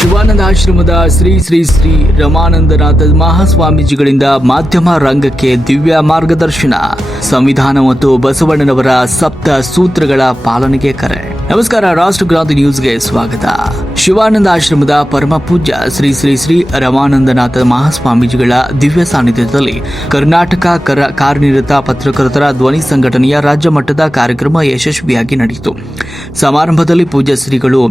ಶಿವಾನಂದ ಆಶ್ರಮದ ಶ್ರೀ ಶ್ರೀ ಶ್ರೀ ರಮಾನಂದನಾಥ ಮಹಾಸ್ವಾಮೀಜಿಗಳಿಂದ ಮಾಧ್ಯಮ ರಂಗಕ್ಕೆ ದಿವ್ಯ ಮಾರ್ಗದರ್ಶನ, ಸಂವಿಧಾನ ಮತ್ತು ಬಸವಣ್ಣನವರ ಸಪ್ತ ಸೂತ್ರಗಳ ಪಾಲನೆಗೆ ಕರೆ. ನಮಸ್ಕಾರ, ರಾಷ್ಟ್ರಕ್ರಾಂತಿ ನ್ಯೂಸ್ಗೆ ಸ್ವಾಗತ. ಶಿವಾನಂದ ಆಶ್ರಮದ ಪರಮ ಪೂಜ್ಯ ಶ್ರೀ ಶ್ರೀ ಶ್ರೀ ರಮಾನಂದನಾಥ ಮಹಾಸ್ವಾಮೀಜಿಗಳ ದಿವ್ಯ ಸಾನ್ನಿಧ್ಯದಲ್ಲಿ ಕರ್ನಾಟಕ ಕಾರ್ಯನಿರತ ಪತ್ರಕರ್ತರ ಧ್ವನಿ ಸಂಘಟನೆಯ ರಾಜ್ಯ ಮಟ್ಟದ ಕಾರ್ಯಕ್ರಮ ಯಶಸ್ವಿಯಾಗಿ ನಡೆಯಿತು. ಸಮಾರಂಭದಲ್ಲಿ ಪೂಜ್ಯ ಶ್ರೀಗಳು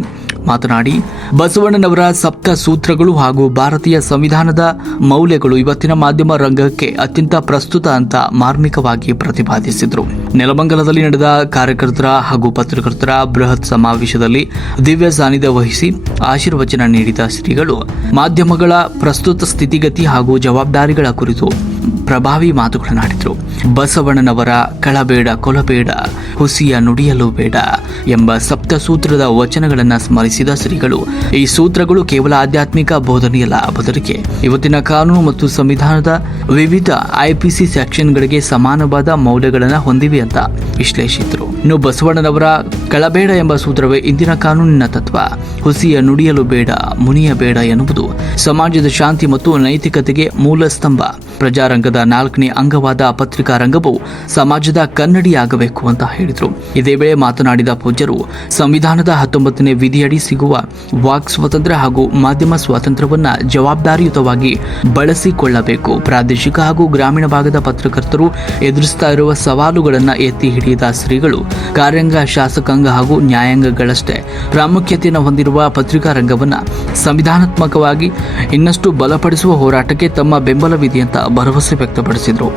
ಮಾತನಾಡಿ, ಬಸವಣ್ಣನವರ ಸಪ್ತ ಸೂತ್ರಗಳು ಹಾಗೂ ಭಾರತೀಯ ಸಂವಿಧಾನದ ಮೌಲ್ಯಗಳು ಇವತ್ತಿನ ಮಾಧ್ಯಮ ರಂಗಕ್ಕೆ ಅತ್ಯಂತ ಪ್ರಸ್ತುತ ಅಂತ ಮಾರ್ಮಿಕವಾಗಿ ಪ್ರತಿಪಾದಿಸಿದರು. ನೆಲಮಂಗಲದಲ್ಲಿ ನಡೆದ ಕಾರ್ಯಕರ್ತರ ಹಾಗೂ ಪತ್ರಕರ್ತರ ಬೃಹತ್ ಸಮಾವೇಶದಲ್ಲಿ ದಿವ್ಯ ಸಾನ್ನಿಧ್ಯ ವಹಿಸಿ ಆಶೀರ್ವಚನ ನೀಡಿದ ಶ್ರೀಗಳು ಮಾಧ್ಯಮಗಳ ಪ್ರಸ್ತುತ ಸ್ಥಿತಿಗತಿ ಹಾಗೂ ಜವಾಬ್ದಾರಿಗಳ ಕುರಿತು ಪ್ರಭಾವಿ ಮಾತುಗಳನ್ನಾಡಿದರು. ಬಸವಣ್ಣನವರ ಕಳಬೇಡ ಕೊಲಬೇಡ, ಹುಸಿಯ ನುಡಿಯಲು ಬೇಡ ಎಂಬ ಸಪ್ತ ಸೂತ್ರದ ವಚನಗಳನ್ನು ಸ್ಮರಿಸಿದ ಶ್ರೀಗಳು, ಈ ಸೂತ್ರಗಳು ಕೇವಲ ಆಧ್ಯಾತ್ಮಿಕ ಬೋಧನೆಯಲ್ಲ, ಬದಲಿಗೆ ಇವತ್ತಿನ ಕಾನೂನು ಮತ್ತು ಸಂವಿಧಾನದ ವಿವಿಧ ಐಪಿಸಿ ಸೆಕ್ಷನ್ಗಳಿಗೆ ಸಮಾನವಾದ ಮೌಲ್ಯಗಳನ್ನು ಹೊಂದಿವೆ ಅಂತ ವಿಶ್ಲೇಷಿಸಿದರು. ಇನ್ನು ಬಸವಣ್ಣನವರ ಕಳಬೇಡ ಎಂಬ ಸೂತ್ರವೇ ಇಂದಿನ ಕಾನೂನಿನ ತತ್ವ. ಹುಸಿಯ ನುಡಿಯಲು ಬೇಡ, ಮುನಿಯ ಬೇಡ ಎನ್ನುವುದು ಸಮಾಜದ ಶಾಂತಿ ಮತ್ತು ನೈತಿಕತೆಗೆ ಮೂಲ ಸ್ತಂಭ. ಪ್ರಜಾರಂಗದ 4ನೇ ಅಂಗವಾದ ಪತ್ರಿಕಾ ರಂಗವು ಸಮಾಜದ ಕನ್ನಡಿಯಾಗಬೇಕು ಅಂತ ಹೇಳಿದರು. ಇದೇ ವೇಳೆ ಮಾತನಾಡಿದ ಪೂಜ್ಯರು, ಸಂವಿಧಾನದ 19ನೇ ವಿಧಿಯಡಿ ಸಿಗುವ ವಾಕ್ ಸ್ವಾತಂತ್ರ್ಯ ಹಾಗೂ ಮಾಧ್ಯಮ ಸ್ವಾತಂತ್ರ್ಯವನ್ನ ಜವಾಬ್ದಾರಿಯುತವಾಗಿ ಬಳಸಿಕೊಳ್ಳಬೇಕು. ಪ್ರಾದೇಶಿಕ ಹಾಗೂ ಗ್ರಾಮೀಣ ಭಾಗದ ಪತ್ರಕರ್ತರು ಎದುರಿಸ್ತಾ ಇರುವ ಸವಾಲುಗಳನ್ನು ಎತ್ತಿ ಹಿಡಿದ ಶ್ರೀಗಳು, ಕಾರ್ಯಾಂಗ, ಶಾಸಕಾಂಗ ಹಾಗೂ ನ್ಯಾಯಾಂಗಗಳಷ್ಟೇ ಪ್ರಾಮುಖ್ಯತೆಯನ್ನು ಹೊಂದಿರುವ ಪತ್ರಿಕಾ ರಂಗವನ್ನು ಸಂವಿಧಾನಾತ್ಮಕವಾಗಿ ಇನ್ನಷ್ಟು ಬಲಪಡಿಸುವ ಹೋರಾಟಕ್ಕೆ ತಮ್ಮ ಬೆಂಬಲವಿದೆ ಅಂತ ಭರವಸೆ ವ್ಯಕ್ತಪಡಿಸಿದರು.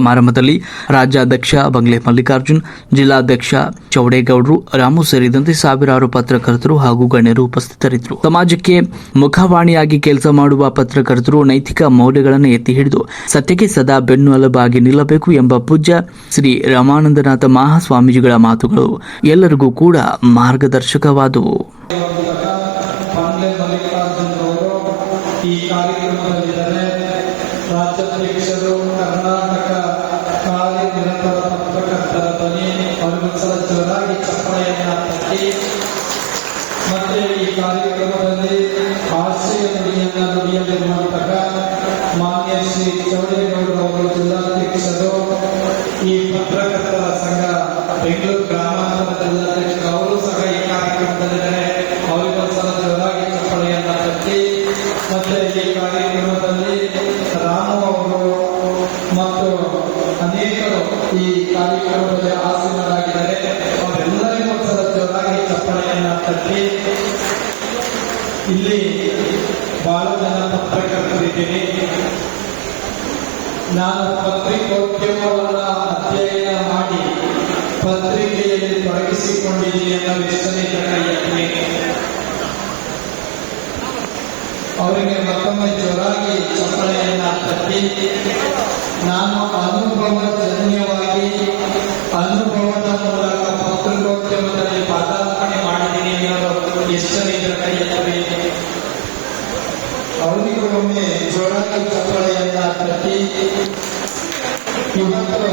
ಸಮಾರಂಭದಲ್ಲಿ ರಾಜ್ಯಾಧ್ಯಕ್ಷ ಬಂಗ್ಲೆ ಮಲ್ಲಿಕಾರ್ಜುನ್, ಜಿಲ್ಲಾಧ್ಯಕ್ಷ ಚೌಡೇಗೌಡರು, ರಾಮು ಸೇರಿದಂತೆ ಸಾವಿರಾರು ಪತ್ರಕರ್ತರು ಹಾಗೂ ಗಣ್ಯರು ಉಪಸ್ಥಿತರಿದ್ದರು. ಸಮಾಜಕ್ಕೆ ಮುಖವಾಣಿಯಾಗಿ ಕೆಲಸ ಮಾಡುವ ಪತ್ರಕರ್ತರು ನೈತಿಕ ಮೌಲ್ಯಗಳನ್ನು ಎತ್ತಿ ಹಿಡಿದು ಸತ್ಯಕ್ಕೆ ಸದಾ ಬೆನ್ನೆಲುಬಾಗಿ ನಿಲ್ಲಬೇಕು ಎಂಬ ಪೂಜ್ಯ ಶ್ರೀ ರಮಾನಂದನಾಥ ಮಹಾಸ್ವಾಮೀಜಿಗಳ ಮಾತುಗಳು ಎಲ್ಲರಿಗೂ ಕೂಡ ಮಾರ್ಗದರ್ಶಕವಾದವು. ಈ ಕಾರ್ಯಕ್ರಮದಲ್ಲಿದ್ದಾರೆ. ರಾಜ್ಯಾಧ್ಯಕ್ಷರು, ಕರ್ನಾಟಕ ಕಾರ್ಯನಿರತರ ಪತ್ರಕರ್ತರ ಧ್ವನಿ, ಅವರಿಗೂ ಜೋರಾಗಿ ಚಪ್ಪಾಳೆಯನ್ನು ತಟ್ಟಿ. ಮತ್ತೆ ಈ ಕಾರ್ಯಕ್ರಮದಲ್ಲಿ ಆಶಯ ನುಡಿಯನ್ನು ನುಡಿಯಲಿರುವಂತಹ ಮಾನ್ಯ ಶ್ರೀ ಚೌಡೇಗೌಡರು ಅವರು ಜಿಲ್ಲಾಧ್ಯಕ್ಷರು, ಈ ಪತ್ರಕರ್ತರ ಸಂಘ ಬೆಂಗಳೂರು ಗ್ರಾಮಾಂತರ ಜಿಲ್ಲಾಧ್ಯಕ್ಷರು, ಅವರು ಸಹ ಈ ಕಾರ್ಯಕ್ರಮದಲ್ಲಿದ್ದಾರೆ. ಅವರಿಗೂ ಜೋರಾಗಿ ಚಪ್ಪಾಳೆಯನ್ನು ತಟ್ಟಿ. ಮತ್ತೆ ಈ ಕಾರ್ಯಕ್ರಮದಲ್ಲಿ ರಾಮು ಅವರು ಮತ್ತು ಅನೇಕರು ಈ ಕಾರ್ಯಕ್ರಮದಲ್ಲಿ ಆಸೀನರಾಗಿದ್ದಾರೆ. ಅವರೆಲ್ಲರಿಗೂ ಜೋರಾಗಿ ಚಪ್ಪಾಳೆಯನ್ನು ತಟ್ಟಿ. ಇಲ್ಲಿ ಬಹಳ ಜನ ಪತ್ರಕರ್ತರಿದ್ದೀನಿ. ನಾನು ಪತ್ರಿಕೋದ್ಯಮವನ್ನು ಅಧ್ಯಯನ ಮಾಡಿ ಪತ್ರಿಕೆಯಲ್ಲಿ ತೊಡಗಿಸಿಕೊಂಡಿದ್ದೀನಿ ಅನ್ನೋ ವಿಷಯ ಕೈ ಅವರಿಗೆ ಮತ್ತೊಮ್ಮೆ ಜೋರಾಗಿ ಚಪ್ಪಾಳೆಯನ್ನ ತಟ್ಟಿ. ನಾನು ಅನುಭವಜನ್ಯವಾಗಿ ಅನುಭವದ ಮೂಲಕ ಪತ್ರಿಕೋದ್ಯಮದಲ್ಲಿ ಪಾದಾರ್ಪಣೆ ಮಾಡಿದ್ದೀನಿ ಅನ್ನೋದು ಎಷ್ಟರ ಕೈ ಎತ್ತಬೇಕು. ಅವರಿಗೂ ಒಮ್ಮೆ ಜೋರಾಗಿ ಚಪ್ಪಾಳೆಯನ್ನ ತಟ್ಟಿ. ಇವತ್ತು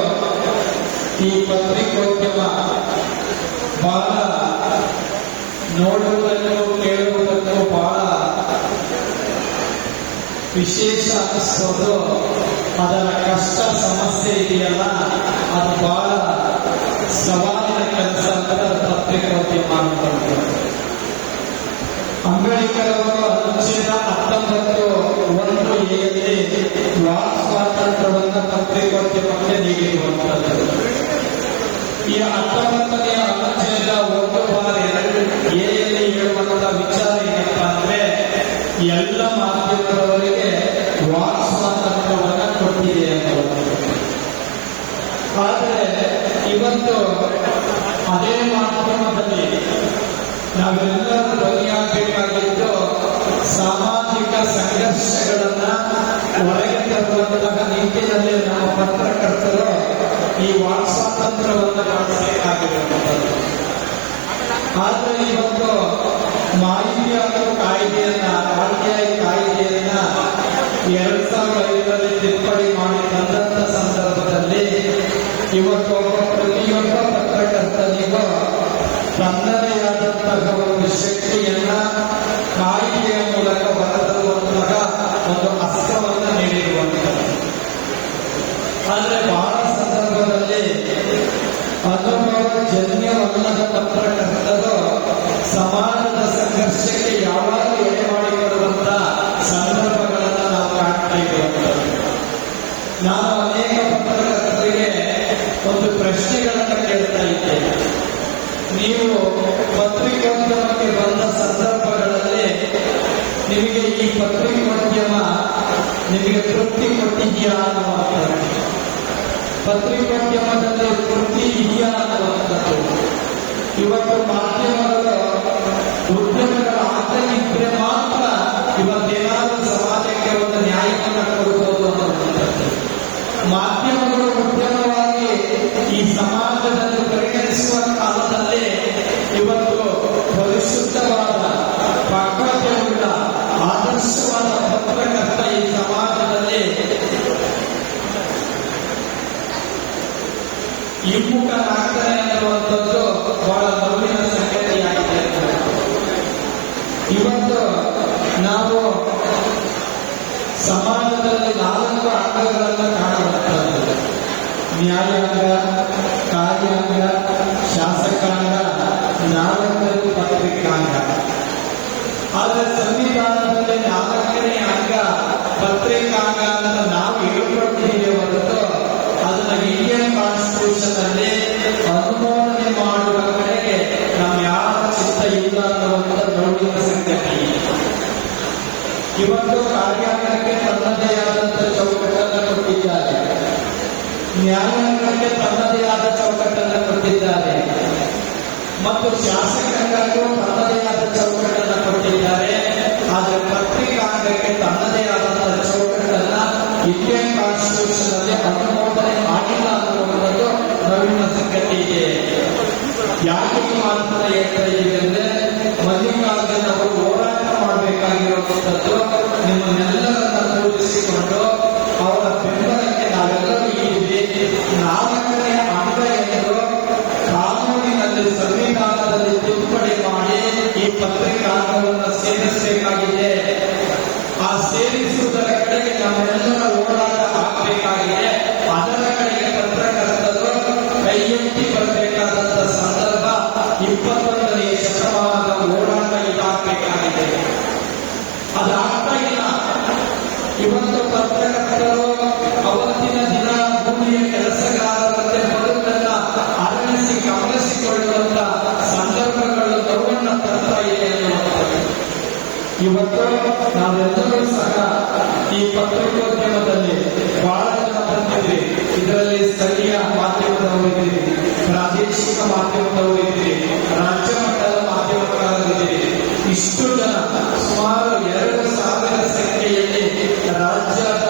ಈ ಪತ್ರಿಕೋದ್ಯಮ ಬಹಳ ನೋಡುವುದನ್ನು ಕೇಳುವುದನ್ನು ಬಹಳ ವಿಶೇಷ ಅನಿಸೋದು. ಅದರ ಕಷ್ಟ ಸಮಸ್ಯೆ ಇದೆಯಲ್ಲ, ಅದು ಬಹಳ ಸವಾಲಿನ ಕೆಲಸ ಅಂತ ಪತ್ರಿಕೋದ್ಯಮ ಅಂತಂದ್ರೆ. ಅಂಬೇಡ್ಕರ್ ಅವರು ಅನುಚ್ಛೇದ 19(1)ಯಲ್ಲಿ ವಾಕ್ ಸ್ವಾತಂತ್ರ್ಯವನ್ನು ಪತ್ರಿಕೋದ್ಯಮಕ್ಕೆ ನೀಡಿರುವಂತದ್ದು. ಈ 19ನೇ ಅನುಚ್ಛೇದ 1(2)ಯಲ್ಲಿ ಹೇಳುವಂತ ವಿಚಾರ ಏನಪ್ಪ ಅಂದ್ರೆ, ಎಲ್ಲ ಮಾಧ್ಯಮದವರಿಗೆ ವಾಕ್ ಸ್ವಾತಂತ್ರ್ಯವನ್ನು ಕೊಟ್ಟಿದೆ ಅನ್ನುವುದು. ಆದರೆ ಇವತ್ತು ಅದೇ ಮಾಧ್ಯಮದಲ್ಲಿ ನಾವೆಲ್ಲರೂ ಧ್ವನಿಯಾಗಬೇಕಾಗಿದ್ದು ಸಾಮಾಜಿಕ ಸಂಘರ್ಷಗಳನ್ನ ಹೊರಗೆ ತರುವಂತಹ ನಿಟ್ಟಿನಲ್ಲಿ ನಮ್ಮ ಪತ್ರಕರ್ತರು ಈ ವಾಕ್ ಸ್ವಾತಂತ್ರ್ಯವನ್ನು ಬಳಸಬೇಕಾಗಿರುವಂಥದ್ದು. ಆದರೆ ಇವತ್ತು ಮಾಹಿತಿ ಹಕ್ಕು ಕಾಯ್ದೆಯನ್ನ, RTI ಕಾಯ್ದೆಯನ್ನ 2005ರಲ್ಲಿ ತಿದ್ದುಪಡಿ ಮಾಡಿ ತಂದಂತ ಸಂದರ್ಭದಲ್ಲಿ ಇವತ್ತು ಪ್ರತಿಯೊಬ್ಬ ಪತ್ರಕರ್ತನಿಗೂ ತನ್ನದೇ ಆದಂತಹ ಒಂದು ಶಕ್ತಿಯನ್ನ ಕಾಯ್ದೆಯ ಮೂಲಕ ಹೊರತರುವಂತಹ ಒಂದು ಅಸ್ತ್ರವನ್ನು ನೀಡಿರುವಂಥದ್ದು. ಆದರೆ ಬಹಳ ಸಂದರ್ಭದಲ್ಲಿ ಅನುಭವಜನ್ಯವಲ್ಲದ ಪತ್ರಕರ್ತರು ಸಮಾಜದ ಸಂಘರ್ಷಕ್ಕೆ ಯಾವಾಗ ಎಡೆ ಮಾಡಿಕೊಳ್ಳುವಂತ ಸಂದರ್ಭಗಳನ್ನು ನಾವು ಕಾಣ್ತಾ ಇರುವಂಥದ್ದು. ನಾನು ಅನೇಕ ಪತ್ರಕರ್ತರಿಗೆ ಒಂದು ಪ್ರಶ್ನೆಗಳನ್ನು ಕೇಳ್ತಾ ಇದ್ದೇನೆ. ನೀವು ಪತ್ರಿಕೋದ್ಯಮಕ್ಕೆ ಬಂದ ಸಂದರ್ಭಗಳಲ್ಲಿ ನಿಮಗೆ ಈ ಪತ್ರಿಕೋದ್ಯಮ ನಿಮಗೆ ತೃಪ್ತಿ ಕೊಟ್ಟಿದೆಯಾ ಅನ್ನುವಂಥದ್ದು, ಪತ್ರಿಕೋದ್ಯಮದಲ್ಲಿ ತೃಪ್ತಿ ಇದೆಯಾ ಅನ್ನುವಂಥದ್ದು. ಇವತ್ತು ಮಾಧ್ಯಮಗಳು ಉದ್ಯಮಗಳು ಆಗದಿದ್ರೆ ಮಾತ್ರ ಇವತ್ತೇನಾದರೂ ಸಮಾಜಕ್ಕೆ ಒಂದು ನ್ಯಾಯವನ್ನು ಕೊಡಬಹುದು ಅನ್ನುವಂಥದ್ದು. ಮಾಧ್ಯಮಗಳು ಉದ್ಯಮವಾಗಿ ಈ ಸಮಾಜದಲ್ಲಿ ಪರಿಗಣಿಸುವ ಕಾಲದಲ್ಲಿ ಇವತ್ತು ಪರಿಶುದ್ಧವಾದ, ಪಕ್ವತೆಯುಳ್ಳ, ಆದರ್ಶವಾದ ಪತ್ರಕರ್ತ ಈ ಸಮಾಜದಲ್ಲಿ ಹಿಮ್ಮುಖನಾಗ್ತಾನೆ ಅನ್ನುವಂಥದ್ದು ಬಹಳ ನೋವಿನ ಸಂಗತಿಯಾಗಿದೆ. ಇವತ್ತು ನಾವು ಸಮಾಜದಲ್ಲಿ 4 ಅಂಗಗಳನ್ನು ಕಾಣುವಂಥದ್ದು: ನ್ಯಾಯಾಂಗ, ಕಾರ್ಯಾಂಗ, ಶಾಸಕಾಂಗ, 4ನೇದು ಪತ್ರಿಕಾಂಗ. ಆದರೆ ಸಂವಿಧಾನದಲ್ಲಿ 4ನೇ ಅಂಗ ಪತ್ರಿಕಾಂಗ ಅಂತ ನಾವು ಹೇಳ್ಕೊಳ್ತೀವಿ ಹೊರತು ಅದನ್ನ ಇಂಡಿಯನ್ ಕಾನ್ಸ್ಟಿಟ್ಯೂಷನ್ ಅಲ್ಲಿ ಅನುಮೋದನೆ ಮಾಡುವ ಕಡೆಗೆ ನಾವು ಯಾರ ಚಿತ್ತ ಇಲ್ಲ ಅನ್ನುವಂಥ ನೋಡಿನ ಸಂಗತಿ. ಇವತ್ತು ಕಾರ್ಯಾಂಗಕ್ಕೆ ತನ್ನದೇ ಆದಂಥ ಚೌಕಟ್ಟನ್ನು ಕೊಟ್ಟಿದ್ದಾರೆ. ನ್ಯಾಯಾಂಗಕ್ಕೆ ತನ್ನದೇ ಆದ ಚೌಕಟ್ಟನ್ನು ಕೊಟ್ಟಿದ್ದಾರೆ ಮತ್ತು ಶಾಸಕಾಂಗಕ್ಕೂ ತನ್ನದೇ ಆದ ಚೌಕಟ್ಟನ್ನು ಕೊಟ್ಟಿದ್ದಾರೆ. ಆದರೆ ಪತ್ರಿಕಾಂಗಕ್ಕೆ ತನ್ನದೇ ಆದಂತಹ ಚೌಕಟ್ಟನ್ನ ಇಂಡಿಯನ್ ಕಾನ್ಸ್ಟಿಟ್ಯೂಷನ್ ಅಲ್ಲಿ ಅನುಮೋದನೆ ಆಗಿಲ್ಲ ಅನ್ನುವಂಥದ್ದು ನವೀನ ಸಂಗತಿ ಇದೆ. ಯಾಕೆ ಈ ಮಾತನ್ನ ಹೇಳ್ತಾ ಇದ್ದೀವಿ ಅಂದ್ರೆ, ಮಲ್ಲಿಕಾರ್ಜುನ್ ಅವರು ಹೋರಾಟ ಮಾಡಬೇಕಾಗಿರುವಂಥದ್ದು ನಿಮ್ಮನ್ನೆಲ್ಲರನ್ನ ತೋರಿಸಿಕೊಂಡು ಅವರ ಬೆಂಬಲಕ್ಕೆ ನಾವೆಲ್ಲರೂ ಇದ್ದೀವಿ. 4ನೇ ಅಂಗ ಎಂದು ಕಾನೂನಿನಲ್ಲಿ ಸಂವಿಧಾನದಲ್ಲಿ ತಿದ್ದುಪಡಿ ಮಾಡಿ ಈ ಪತ್ರಿಕಾಂಗವನ್ನು ಸೇರಿಸಬೇಕಾಗಿದೆ. ಆ ಸೇರಿಸುವುದರ ಕಡೆಗೆ ನಮ್ಮೆಲ್ಲರ ಹೋರಾಟ ಆಗಬೇಕಾಗಿದೆ. ಅದರ ಕಡೆಗೆ ಪತ್ರಕರ್ತರು ಕೈ ಎತ್ತಿ ಬರಬೇಕಾದಂತ ಸಂದರ್ಭ 21ನೇ ಶತಮಾನದ ಹೋರಾಟ ಇದಾಗಬೇಕಾಗಿದೆ. ಅದಾಗ್ತಾ ಇಲ್ಲ. ಇವತ್ತು ಪತ್ರಕರ್ತರು ಅವತ್ತಿನ ದಿನ ಭೂಮಿಯ ಕೆಲಸಗಾರರಂತೆ ಬದುಕನ್ನ ಅರಳಿಸಿ ಗಮನಿಸಿಕೊಳ್ಳುವಂತ ಸಂದರ್ಭಗಳು ನೋವನ್ನು ತರ್ತಾ ಇದೆ ಅನ್ನುವಂಥದ್ದು. ಇವತ್ತು ನಾವೆಲ್ಲರೂ ಸಹ ಈ ಪತ್ರಿಕೋದ್ಯಮದಲ್ಲಿ ಬಹಳ ಜನ ಬಂದಿದ್ರಿ. ಇದರಲ್ಲಿ ಸ್ಥಳೀಯ ಮಾಧ್ಯಮದವರಿದ್ದೀರಿ, ಪ್ರಾದೇಶಿಕ ಮಾಧ್ಯಮದವರಿದ್ದೀರಿ, ರಾಜ್ಯ ಮಟ್ಟದ ಮಾಧ್ಯಮದವರಿದ್ದೀರಿ. ಇಷ್ಟು ಜನ ಸುಮಾರು 2,000 ಸಂಖ್ಯೆಯಲ್ಲಿ ರಾಜ್ಯದ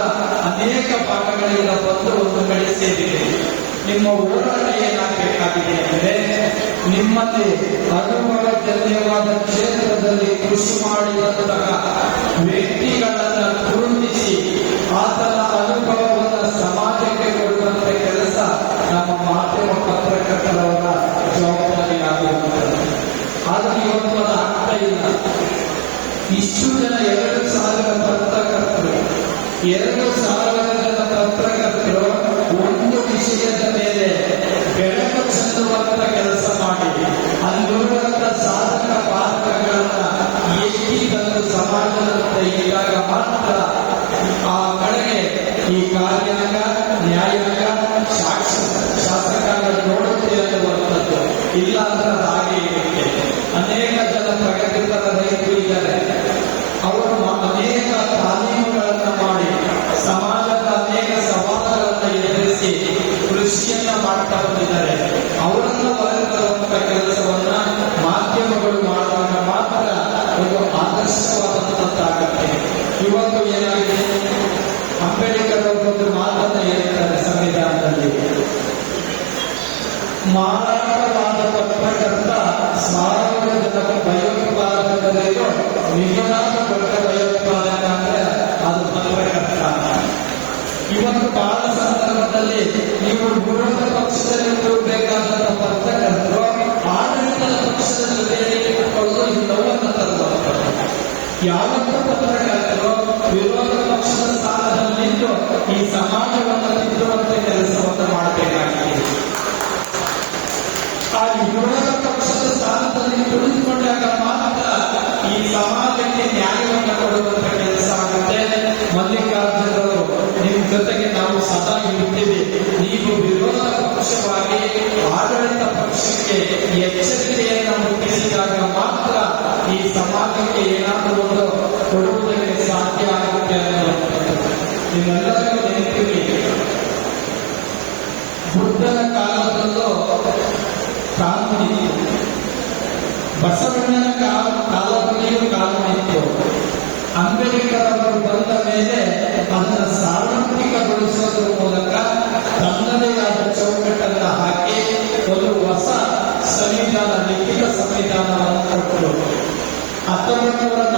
ಅನೇಕ ಭಾಗಗಳಿಂದ ಬಂದು ಒಂದು ಕಡೆ ಸೇರಿದೆ. ನಿಮ್ಮ ಹೋರಾಟ ಏನಾಗಬೇಕಾಗಿದೆ ಅಂದರೆ, ನಿಮ್ಮಲ್ಲಿ ಅನುಭವಜನ್ಯವಾದ ಕ್ಷೇತ್ರದಲ್ಲಿ ಕೃಷಿ ಮಾಡಿದಂತಹ ವ್ಯಕ್ತಿಗಳನ್ನ ಗುರುತಿಸಿ ಆತನ ಅನುಭವವನ್ನು ಸಮಾಜಕ್ಕೆ ಕೊಡುವಂತ ಕೆಲಸ ನಮ್ಮ ಮಾಧ್ಯಮ ಪತ್ರಕರ್ತರವರ ಜವಾಬ್ದಾರಿಯಾಗಿರುತ್ತದೆ. ಆದರೆ ಇವತ್ತು ಅದು ಆಗ್ತಾ ಇಲ್ಲ. ಇಷ್ಟು ಜನ 2,000 ಪತ್ರಕರ್ತರು, 2,000 ಜನ ಪತ್ರಕರ್ತರು ಒಂದು ವಿಷಯದ ಮೇಲೆ ಬೆಳಕು ಚೆಲ್ಲುವಂತ ಕೆಲಸ ಮಾಡಿ ಅಲ್ಲಿರುವಂತ ಸಾಧಕ ಬಾಧಕಗಳನ್ನ ಎತ್ತಿ ತಂದು ಸಮಾಜದ ಇದ್ದಾಗ ಮಾತ್ರ ಆ ಕಡೆಗೆ ಈ ಕಾರ್ಯಾಂಗ, ನ್ಯಾಯಾಂಗ, ಶಾಸಕಾಂಗ ನೋಡುತ್ತೆ ಅನ್ನುವಂಥದ್ದು. ಇಲ್ಲ ಅಂದ್ರೆ ಹಾಗೆ ಇರುತ್ತೆ. ಅನೇಕ ಜನ ಪ್ರಗತಿಪರ ರೈತರು ಇದ್ದಾರೆ. ಅವರು ಅನೇಕ ತಾಲೀಮುಗಳನ್ನು ಮಾಡಿ ಸಮಾಜದ ಅನೇಕ ಸವಾಲುಗಳನ್ನು ಎದುರಿಸಿ ಕೃಷಿಯನ್ನ ಮಾಡ್ತಾ ಬಂದಿದ್ದಾರೆ. ಅವರನ್ನು ಹೊರತರುವಂತ ಕೆಲಸವನ್ನ ಮಾಧ್ಯಮಗಳು ಮಾಡುವಾಗ ಮಾತ್ರ ಒಂದು ಆದರ್ಶವಾದಂತಾಗುತ್ತೆ. ಇವತ್ತು ಏನಾಗಿದೆ, ಅಂಬೇಡ್ಕರ್ ಅವರೊಂದು ಮಾತನ್ನು ಹೇಳ್ತಾರೆ ಸಂವಿಧಾನದಲ್ಲಿ, ಮಾರಾಟವಾದ ಪತ್ರಕರ್ತ 1,000 ಜನರ ಭಯೋತ್ಪಾದಕರಿಗೂ ನಿಜವಾದ ದೊಡ್ಡ ಭಯೋತ್ಪಾದಕ ಅಂದ್ರೆ ಅದು ಪತ್ರಕರ್ತ. ಇವತ್ತು ಬಹಳ ಸಂದರ್ಭದಲ್ಲಿ ನೀವು ವಿರೋಧ ಪಕ್ಷದಲ್ಲಿ ಬೇಕಾದಂತ ಪತ್ರಕರ್ತರು ಆಡಳಿತದ ಪಕ್ಷದ ಜೊತೆಯಲ್ಲಿ ಇಟ್ಟುಕೊಳ್ಳಲು ಈ ನೋವನ್ನು ತರುವಂಥದ್ದು. ಯಾವತ್ತೂ ಪತ್ರಕರ್ತರು ವಿರೋಧ ಪಕ್ಷದ ಸ್ಥಾನದಲ್ಲಿ ನಿಂತು ಈ ಸಮಾಜವನ್ನು ತಿದ್ದುವಂತ ಕೆಲಸವನ್ನು ಮಾಡಬೇಕಾಗಿದೆ. ಆ ವಿರೋಧ ಪಕ್ಷದ ಸ್ಥಾನದಲ್ಲಿ ಕುಳಿತುಕೊಂಡಾಗ ಮಾತ್ರ ಈ ಸಮಾಜಕ್ಕೆ ನ್ಯಾಯವನ್ನು ಕೊಡುವಂತ ಕೆಲಸ ಆಗುತ್ತೆ. ಮಲ್ಲಿಕಾರ್ಜುನ್ ಅವರು ನಿಮ್ಮ ಜೊತೆಗೆ ನಾವು ಸದಾ ಇರ್ತೀವಿ. ನೀವು ವಿರೋಧ ಪಕ್ಷವಾಗಿ ಆಡಳಿತ ಪಕ್ಷಕ್ಕೆ ಎಚ್ಚರಿಕೆಯನ್ನು ಮುಟ್ಟಿಸಿದಾಗ ಮಾತ್ರ ಈ ಸಮಾಜಕ್ಕೆ ಏನಾದರೂ ಒಂದು ಕೊಡುವುದಕ್ಕೆ ಸಾಧ್ಯ ಆಗುತ್ತೆ ಅನ್ನುವಂಥದ್ದು ನಿಮ್ಮೆಲ್ಲರಿಗೂ ನೆನಪಿರಲಿ. ಬುದ್ಧನ ಕಾಲದಲ್ಲೂ ಕಾನೂನಿತ್ತು, ಬಸವಣ್ಣನ ಕಾಲದಲ್ಲಿಯೂ ಕಾನೂನಿತ್ತು. ಅಂಬೇಡ್ಕರ್ ಅವರು ಬಂದ ಮೇಲೆ ಅದನ್ನು ಸಾರ್ವತ್ರಿಕಗೊಳಿಸೋದ್ರ ಮೂಲಕ ತನ್ನದೇ ಆದ ಚೌಕಟ್ಟನ್ನು ಹಾಕಿ ಒಂದು ಹೊಸ ಸಂವಿಧಾನ, ಲಿಖಿತ ಸಂವಿಧಾನವನ್ನು ಕೊಟ್ಟರು. 1940